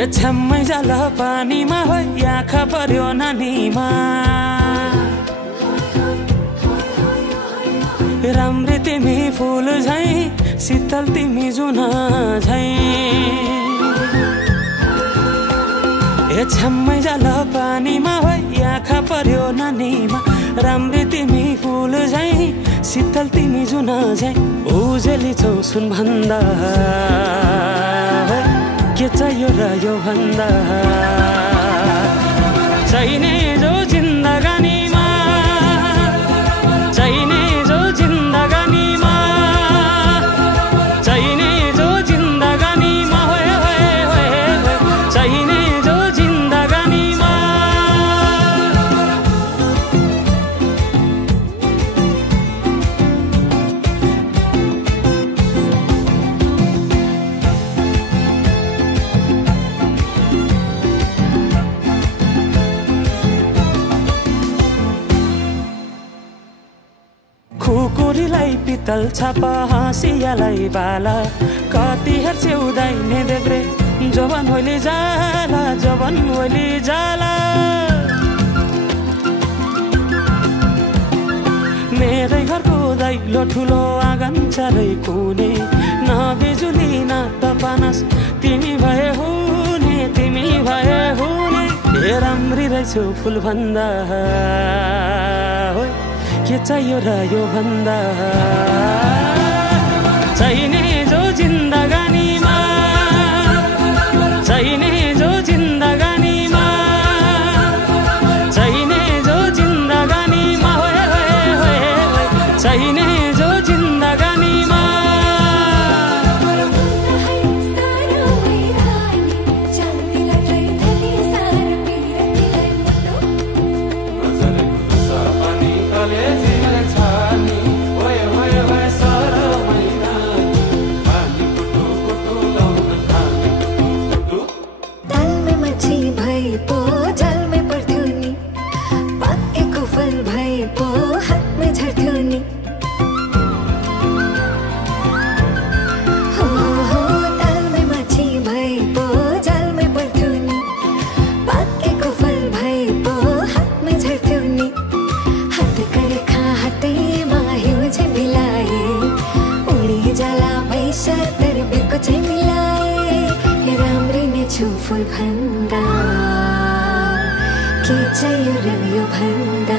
ए छ्याम्मै जाल पानीमा हो आँखा पर्यो नानीमा राम्री तिमी फूल झै शीतल तिमी जुन झै ए छ्याम्मै जाल पानीमा हो आँखा पर्यो नानीमा राम्री तिमी फूल झै शीतल तिमी जुन झै उजेली छौ सुन भन्दा के चाहियो र यो भन्दा चाहिने जो जिन्दगानीमा चाहिने जो जिन्दगानीमा चाहिने जो जिन्दगानीमा होए होए होए चाहिने जो जिन्दगानीमा खुकुरीलाई पितल छापा हाँसियालाई बाला कति हेर्छौ दाइने देब्रे जवान होली जाला जवान होली जाला मेरै घरको दैलो ठुलो आँगन चारै कुने न बिजुली न त पानस तिमी भए हुने तिमी भए हुने ए राम्री रहेछौ फुल भन्दा के चाहियो र यो भन्दा चाहिने जो जिन्दगानीमा चाहिने जो जिन्दगानीमा चाहिने जो जिन्दगानीमा होए होए होए चाहिने जो जिन्दगानीमा फूल भन्दा के चाहियो र यो भन्दा